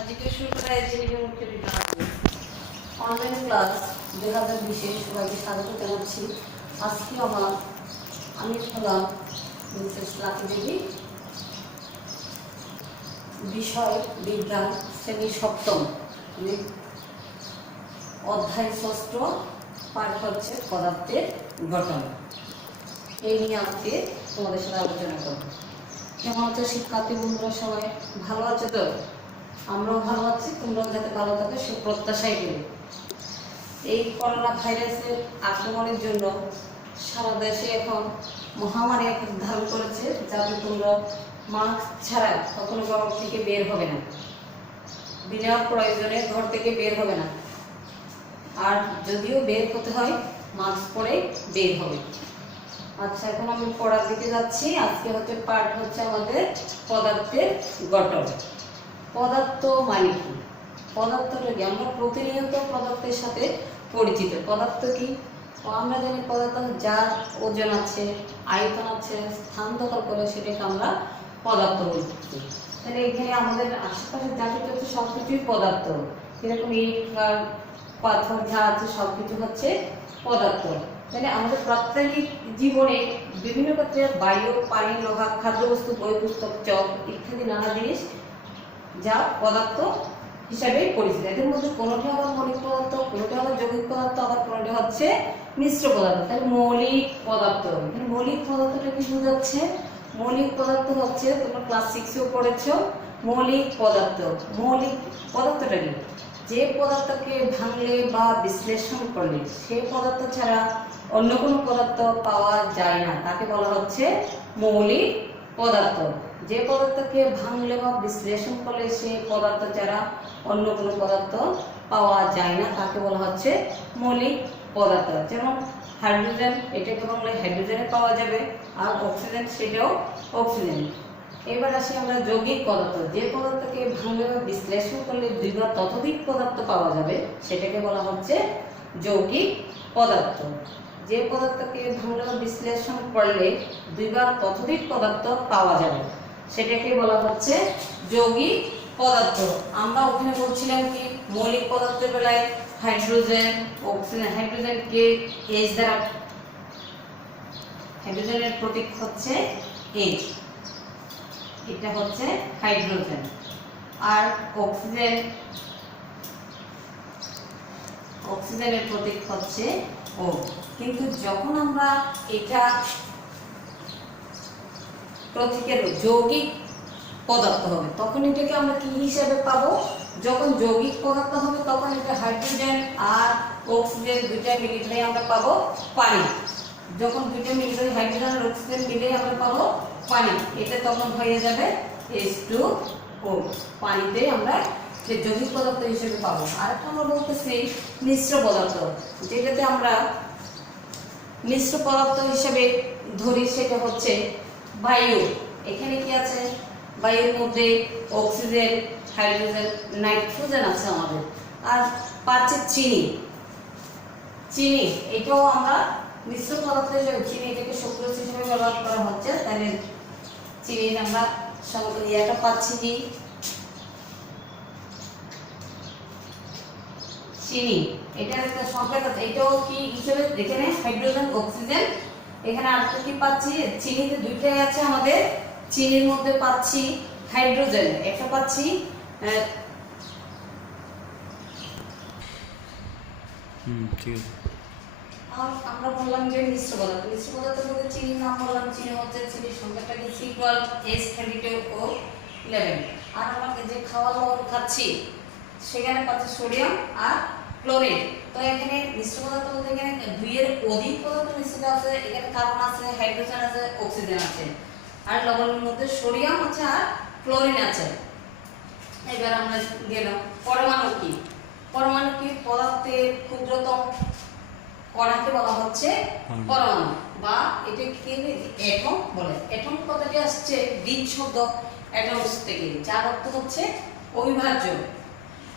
আজকে শুরু করা জীবিকা মুক্তি বিজ্ঞান অনলাইন ক্লাস 2020-এ সবাইকে স্বাগত জানাচ্ছি। আজকে আমি হলাম মিসেস লাকি দেবী, বিষয় বিজ্ঞান, শ্রেণী সপ্তম, অধ্যায় ষষ্ঠ, পাঠ হচ্ছে পদার্থের গঠন। এই নিয়ে আজকে তোমাদের সাথে আলোচনা করব। কেমন আছে শিক্ষার্থী বন্ধুরা? সবাই ভালো আছে তো? আমরাও ভালো আছি, তোমরাও যাতে ভালো থাকে সে প্রত্যাশাই করি। এই করোনা ভাইরাসের আক্রমণের জন্য সারা দেশে এখন মহামারী ধারণ করেছে, যাতে তোমরা মাস্ক ছাড়া কখনো ঘর থেকে বের হবে না, বিনা প্রয়োজনে ঘর থেকে বের হবে না, আর যদিও বের হতে হয় মাস্ক পরে বের হবে। আচ্ছা, এখন আমি পড়ার দিকে যাচ্ছি। আজকে পাঠ হচ্ছে আমাদের পদার্থের গঠন। পদার্থ মানে কি? পদার্থটা কি? আমরা প্রতিনিয়ত পদার্থের সাথে পরিচিত। পদার্থ কি? আমরা জানি পদার্থ যার ওজন আছে, আয়তন আছে, স্থান দখল করে, সেটাকে আমরা পদার্থ বলছি। তাহলে এখানে আমাদের আশেপাশে যা কিছু আছে সবকিছুই পদার্থ। যেরকম ইট, পাথর যা আছে সবকিছু হচ্ছে পদার্থ। তাহলে আমাদের প্রত্যেক জীবনে বিভিন্ন ক্ষেত্রে বায়ু, পানি, লোহা, খাদ্যবস্তু, বই, পুস্তক, চক ইত্যাদি নানা জিনিস যা পদার্থ হিসাবে পরিচিত। এদের মধ্যে কোনোটি আবার মৌলিক পদার্থ, কোনোটি আবার যৌগিক পদার্থ, আবার কোনোটি হচ্ছে মিশ্র পদার্থ। তাহলে মৌলিক পদার্থ, এখানে মৌলিক পদার্থটা কি বোঝাচ্ছে? মৌলিক পদার্থ হচ্ছে, তোমরা ক্লাস 6-এও পড়েছো, মৌলিক পদার্থ। মৌলিক পদার্থটা কি? যে পদার্থকে ভাঙলে বা বিশ্লেষণ করলে সেই পদার্থ ছাড়া অন্য কোনো পদার্থ পাওয়া যায় না, তাকে বলা হচ্ছে মৌলিক পদার্থ। যে পদার্থকে ভাঙলে বা বিশ্লেষণ করলে সেই পদার্থ ছাড়া অন্য কোনো পদার্থ পাওয়া যায় না, তাকে বলা হচ্ছে মৌলিক পদার্থ। যেমন হাইড্রোজেন, এটাকে ভাঙলে হাইড্রোজেনে পাওয়া যাবে, আর অক্সিজেন, সেটাও অক্সিজেন। এবার আসি আমরা যৌগিক পদার্থ। যে পদার্থকে ভাঙলে বা বিশ্লেষণ করলে দুই বা ততোধিক পদার্থ পাওয়া যাবে, সেটাকে বলা হচ্ছে যৌগিক পদার্থ। যে পদার্থকে ভাঙলে বা বিশ্লেষণ করলে দুই বা ততোধিক পদার্থ পাওয়া যাবে, সেটাকে বলা হচ্ছে যৌগিক পদার্থ। আমরা ওখানে বলছিলাম কি, মৌলিক পদার্থের বেলায় হাইড্রোজেন, অক্সিজেন। হাইড্রোজেনকে H দ্বারা, হাইড্রোজেনের প্রতীক হচ্ছে H, এটা হচ্ছে হাইড্রোজেন। আর অক্সিজেন, অক্সিজেনের প্রতীক হচ্ছে O। কিন্তু যখন আমরা এটা প্রতীকের যৌগিক পদার্থ হবে, তখন এটাকে আমরা কি হিসাবে পাবো? যখন যৌগিক পদার্থ হবে তখন এটা হাইড্রোজেন আর অক্সিজেন দুইটা মিলিয়ে আমরা পাবো পানি। যখন দুইটা মিলিয়ে হাইড্রোজেন আর অক্সিজেন মিলিয়ে আমরা পাবো পানি, এটা তখন হয়ে যাবে H2O। পানিতে আমরা যে যৌগিক পদার্থ হিসেবে পাবো। আর একটা আমরা বলতেছি মিশ্র পদার্থ, যেটাতে আমরা মিশ্র পদার্থ হিসেবে ধরি, সেটা হচ্ছে বায়ু। এখানে কি আছে? বায়ুর মধ্যে অক্সিজেন, হাইড্রোজেন, নাইট্রোজেন আছে আমাদের, আর পাচ্ছে চিনি। চিনি এটাও আমরা মিশ্র পদার্থ হিসেবে, চিনি এটাকে সুক্রোজ হিসেবে ব্যবহার করা হচ্ছে। তাহলে চিনি আমরা এটা পাচ্ছি কি? চিনি, এটা একটা সংকেত আছে। এটাও কি হিসেবে? এখানে হাইড্রোজেন, অক্সিজেন, এখানে আর কি পাচ্ছি? চিনিতে দুইটাই আছে আমাদের। চিনির মধ্যে পাচ্ছি হাইড্রোজেন, একটা পাচ্ছি ঠিক আছে। আমরা বললাম যে মিশ্র পদার্থ। মিশ্র পদার্থের মধ্যে চিনির নাম বললাম, চিনি হচ্ছে, চিনির সংখ্যাটা কি? C12H32O11। আর আমরা যে খাওয়া লবণ খাচ্ছি সেখানে পাচ্ছি সোডিয়াম আর ক্লোরিন। তো এখানে মিশ্র পদার্থ বলতে এখানে দুইয়ের অধিক পদার্থ মিশ্রিত আছে। এখানে কার্বন আছে, হাইড্রোজেন আছে, অক্সিজেন আছে, আর লবণের মধ্যে সোডিয়াম আছে আর ক্লোরিন আছে। এবার আমরা গেলাম পরমাণু কি? পরমাণু কি? পদার্থের ক্ষুদ্রতম কণাকে বলা হচ্ছে পরমাণু, বা এটাকে অ্যাটম বলে। অ্যাটম কথাটি আসছে গ্রিক শব্দ অ্যাটমস থেকে, যার অর্থ হচ্ছে অবিভাজ্য,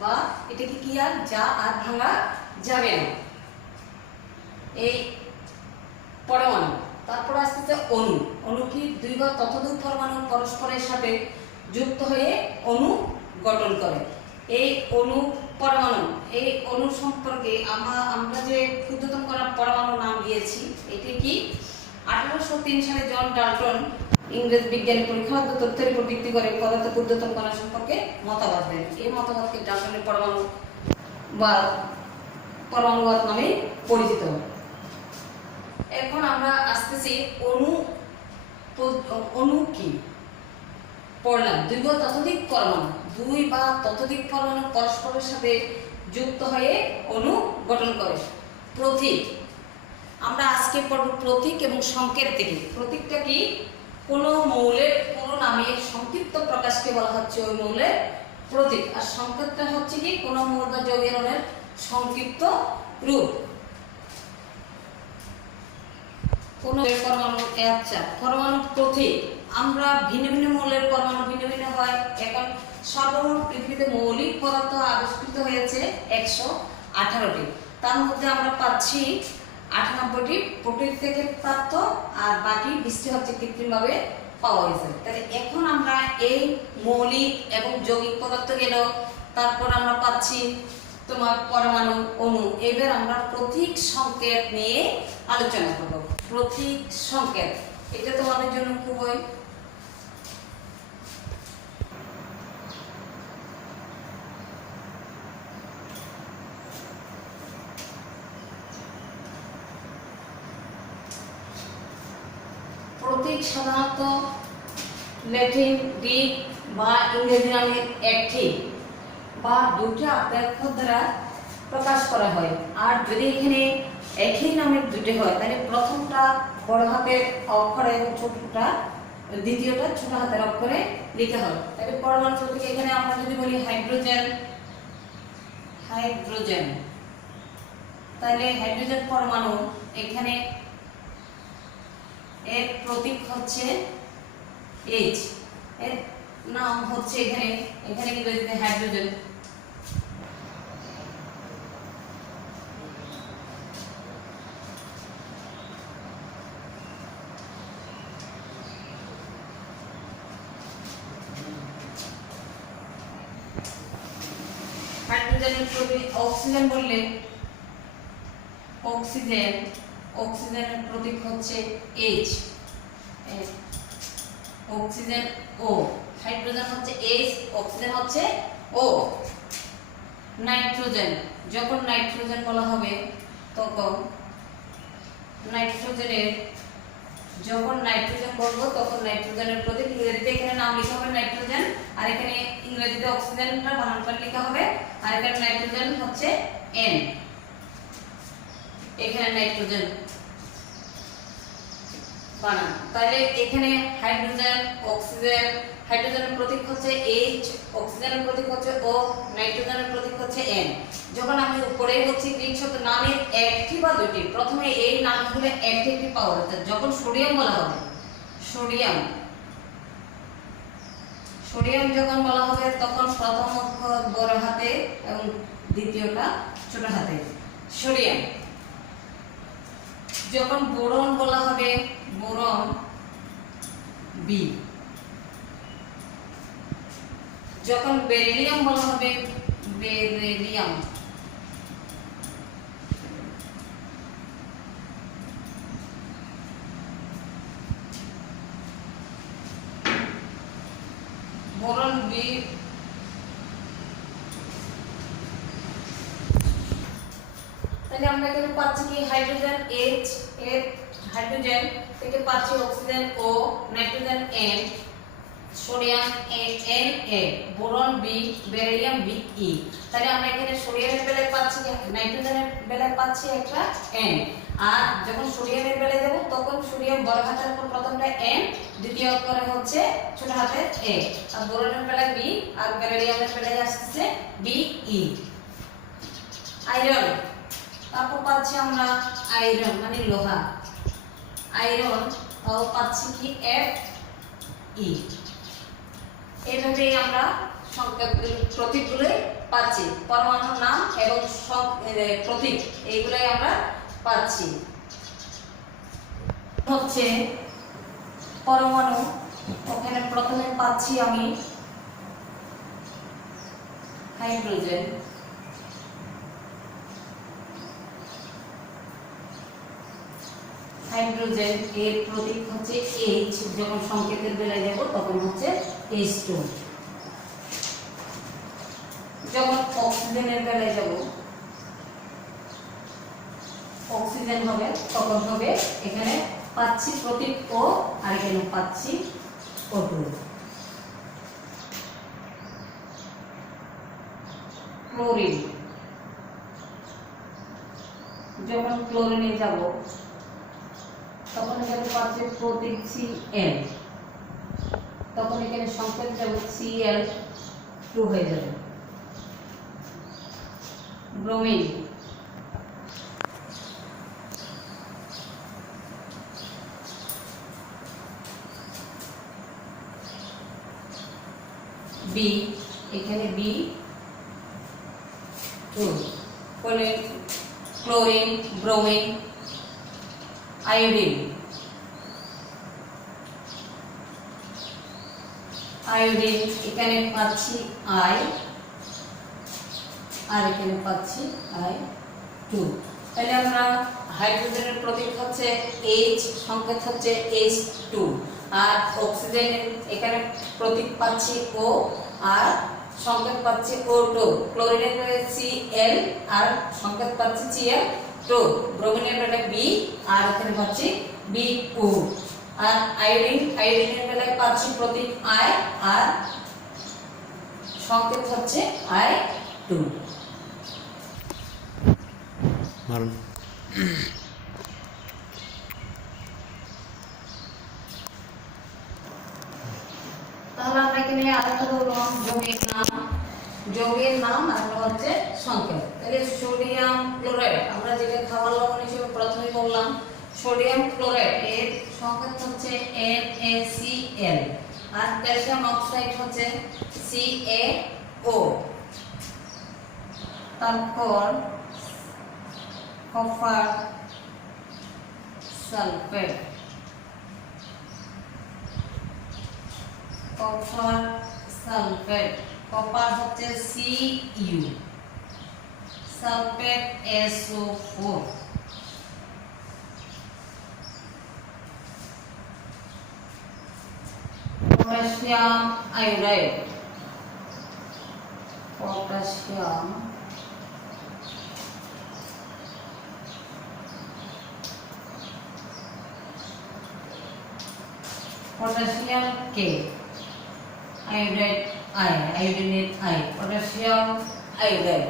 বা এটাকে কি আর যা আর ভাঙা যাবে না, এই পরমাণু। তারপর আসছে অণু। অণু কি? দুই বা ততোধিক পরমাণু পরস্পরের সাথে যুক্ত হয়ে অণু গঠন করে। এই অণু পরমাণু, এই অণু সম্পর্কে আমরা যে ক্ষুদ্রতম কণা পরমাণু নাম দিয়েছি, এটি কি 1803 সালে জন ডাল্টন ইংরেজ বিজ্ঞানী পরীক্ষাগত তথ্যের উপর ভিত্তি করে পদার্থ ক্ষুদ্রতম কণা সম্পর্কে মতবাদ দেন। এই মতবাদকে ডাল্টনের পরমাণু বা পরমাণুবাদ নামে পরিচিত। এখন আমরা আসতেছি অণু কি পড়লাম। দুই বা ততোধিক পরমাণু, দুই বা ততোধিক পরমাণু পরস্পরের সাথে যুক্ত হয়ে অণু গঠন করে। প্রতীক, আমরা আজকে পড়ব প্রতীক এবং সংকেত থেকে। প্রতীকটা কি? কোনো মৌলের পুরো নামের সংক্ষিপ্ত প্রকাশকে বলা হচ্ছে ওই মৌলের প্রতীক। আর সংকেতটা হচ্ছে কি কোনো মৌল বা যৌগের অণুর সংক্ষিপ্ত রূপ। কোন পরমাণু আচ্ছা, পরমাণু প্রতীক। আমরা ভিন্ন ভিন্ন মৌলের পরমাণু ভিন্ন ভিন্ন হয়। এখন সর্বমোট পৃথিবীতে মৌলিক পদার্থ আবিষ্কৃত হয়েছে 118টি। তার মধ্যে আমরা পাচ্ছি 98টি প্রকৃতি থেকে প্রাপ্ত, আর বাকি 20টি হচ্ছে কৃত্রিমভাবে পাওয়া গেছে। তাহলে এখন আমরা এই মৌলিক এবং যৌগিক পদার্থ গেল, তারপর আমরা পাচ্ছি তোমার পরমাণু, অণু। এবার আমরা প্রতীক সংকেত নিয়ে আলোচনা করব। প্রতীক সংকেত, এটা তোমাদের জন্য খুবই প্রতীক সাধারণত ল্যাটিন, গ্রিক বা ইংরেজি নামের একটি বা দুটি আক্ষর দ্বারা প্রকাশ করা হয়। আর যদি এখানে একই নামের দুটি হয়, তাহলে প্রথমটা বড় হাতের অক্ষরে এবং ছোটটা দ্বিতীয়টা ছোট হাতের অক্ষরে লিখা হয়। তাহলে পরমাণু প্রতীক এখানে আমরা যদি বলি হাইড্রোজেন, হাইড্রোজেন, তাহলে হাইড্রোজেন পরমাণু, এখানে এর প্রতীক হচ্ছে H, এর নাম হচ্ছে এখানে ইংরেজিতে হাইড্রোজেন। হাইড্রোজেনের প্রতীক অক্সিজেন বললে অক্সিজেন, অক্সিজেনের প্রতীক হচ্ছে H, অক্সিজেন O, হাইড্রোজেন হচ্ছে H, অক্সিজেন হচ্ছে O। নাইট্রোজেন, যখন নাইট্রোজেন বলা হবে তখন নাইট্রোজেনের, যখন নাইট্রোজেন বলবো তখন নাইট্রোজেনের প্রতীক ইংরেজিতে এখানে নাম লিখা হবে নাইট্রোজেন, আর এখানে ইংরেজিতে অক্সিজেনটা বানান করে লেখা হবে, আর এখানে নাইট্রোজেন হচ্ছে N, এখানে নাইট্রোজেন বানান। তাহলে এখানে হাইড্রোজেন, অক্সিজেন, হাইড্রোজেনের প্রতীক হচ্ছে H, অক্সিজেনের প্রতীক হচ্ছে O, নাইট্রোজেনের প্রতীক হচ্ছে N। যখন আমি উপরে বলছি গ্রিক শব্দ নামের একটি বা দুটি, প্রথমে এই নামগুলো একটি একটি পাওয়া যাচ্ছে। যখন সোডিয়াম বলা হবে, সোডিয়াম, সোডিয়াম যখন বলা হবে তখন প্রথম অক্ষর বড় হাতে এবং দ্বিতীয়টা ছোট হাতে, সোডিয়াম। যখন বোরন বলা হবে, বোরন, বি। যখন বেরিলিয়াম বলা হবে, বেরিলিয়াম। Boron B. তাহলে আমরা এখানে পাচ্ছি কি হাইড্রোজেন H, এর হাইড্রোজেন থেকে পাচ্ছি oxygen O, nitrogen N, sodium N A, boron B, beryllium B E। তাহলে আমরা এখানে সোডিয়ামের বেলায় পাচ্ছি, নাইট্রোজেনের বেলায় পাচ্ছি একটা N, আর যখন সোডিয়ামের বেলায় যাব তখন সোডিয়াম বড় হাতের উপর প্রথমটা N, দ্বিতীয় অক্ষরে হচ্ছে ছোট হাতের A, আর বোরনের বেলায় B, আর বেরিলিয়ামের বেলায় আসছে B E। আয়রন, তারপর পাচ্ছি আমরা আয়রন মানে লোহা, আয়রন, তাও পাচ্ছি কি F E। এইভাবেই আমরা প্রতীকগুলো পাচ্ছি, পরমাণুর নাম এবং প্রতীক এইগুলাই আমরা পাচ্ছি। হচ্ছে পরমাণু, ওখানে প্রথমে পাচ্ছি আমি হাইড্রোজেন, হাইড্রোজেন এর প্রতীক হচ্ছে H, যখন সংকেতের বেলায় যাব তখন হচ্ছে H2। যখন অক্সিজেনের বেলায় যাব, অক্সিজেন হবে, তখন হবে এখানে পাচ্ছি প্রতীক O, আর এখানে পাচ্ছি O2। ক্লোরিন, যখন ক্লোরিনে যাব তখন এখানে পাচ্ছি প্রতীক Cl, তখন এখানে সংকেত যাব Cl2 হয়ে যাবে। ব্রোমিন, B, এখানে B2। Chlorine, bromine, iodine, iodine এখানে পাচ্ছি I, আর এখানে পাচ্ছি I2। তাহলে আমরা হাইড্রোজেনের প্রতীক হচ্ছে H, সংকেত হচ্ছে H2, আর অক্সিজেনের এখানে প্রতীক পাচ্ছি O, আর সংকেত পাচ্ছি O2। ক্লোরিনের বেলায় Cl, আর সংকেত পাচ্ছি Cl2। ব্রোমিনের বেলায় B, আর এখানে পাচ্ছি Bu। আর আয়োডিনের বেলায় পাচ্ছি প্রতীক I, আর সংকেত হচ্ছে I2। মারুন। তাহলে আমরা এখানে আরেকটা ধরলাম যৌগের নাম আর একটা হচ্ছে সংকেত। তাহলে সোডিয়াম ক্লোরাইড, আমরা যেটা খাবার লবণ হিসেবে প্রথমে বললাম, সোডিয়াম ক্লোরাইড এর সংকেত হচ্ছে NaCl, আর ক্যালসিয়াম অক্সাইড হচ্ছে CaO। তারপর copper sulphate, copper sulphate, copper হচ্ছে Cu, sulphate SO4। Potassium iodide, potassium potassium K, iodide I, আয়োডিনের আই, পটাশিয়াম আয়োডাইড।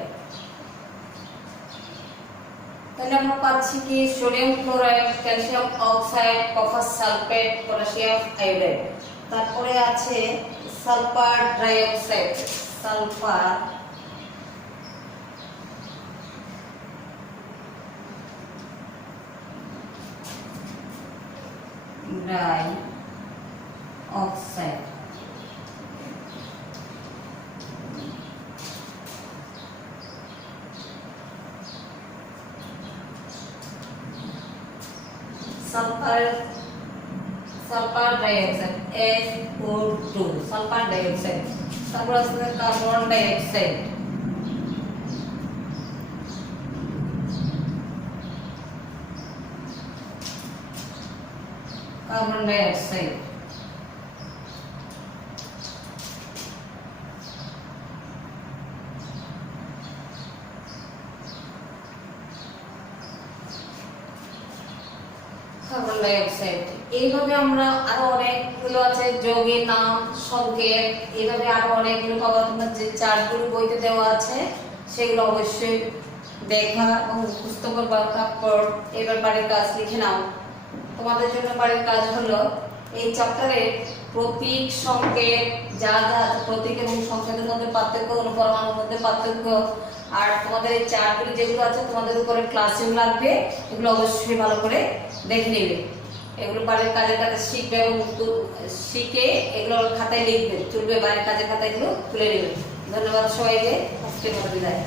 তাহলে আমরা পাচ্ছি কি sodium chloride, calcium oxide, copper sulphate, potassium iodide. তারপরে আছে sulphur dioxide, sulphur di oxide. Sulphur dioxide SO2, sulphur dioxide. তারপর আছে carbon dioxide, carbon dioxide. Carbon dioxide. এইভাবে আমরা আরো অনেকগুলো আছে যৌগের নাম, সংকেত, এইভাবে আরো অনেকগুলো পাবো। তোমরা যে চার্টগুলো বইতে দেওয়া আছে সেগুলো অবশ্যই দেখা এবং মুখস্থ করবা। তারপর এবার বাড়ির কাজ লিখে নাও। তোমাদের জন্য বাড়ির কাজ হলো এই চ্যাপ্টারে প্রতীক, সংকেত, যা যা আছে প্রতীক এবং সংকেতের মধ্যে পার্থক্য, অনুপরমাণুর মধ্যে পার্থক্য, আর তোমাদের এই চার্টগুলো যেগুলো আছে তোমাদের উপরে ক্লাসরুম লাগবে, এগুলো অবশ্যই ভালো করে দেখে নেবে। এগুলো বাড়ির কাজের কাছে শিখবে এবং শিখে এগুলো খাতায় লিখবে, তুলবে, বাড়ির কাজের খাতায় এগুলো তুলে নেবে। ধন্যবাদ সবাইকে, আজকের মতো বিদায়।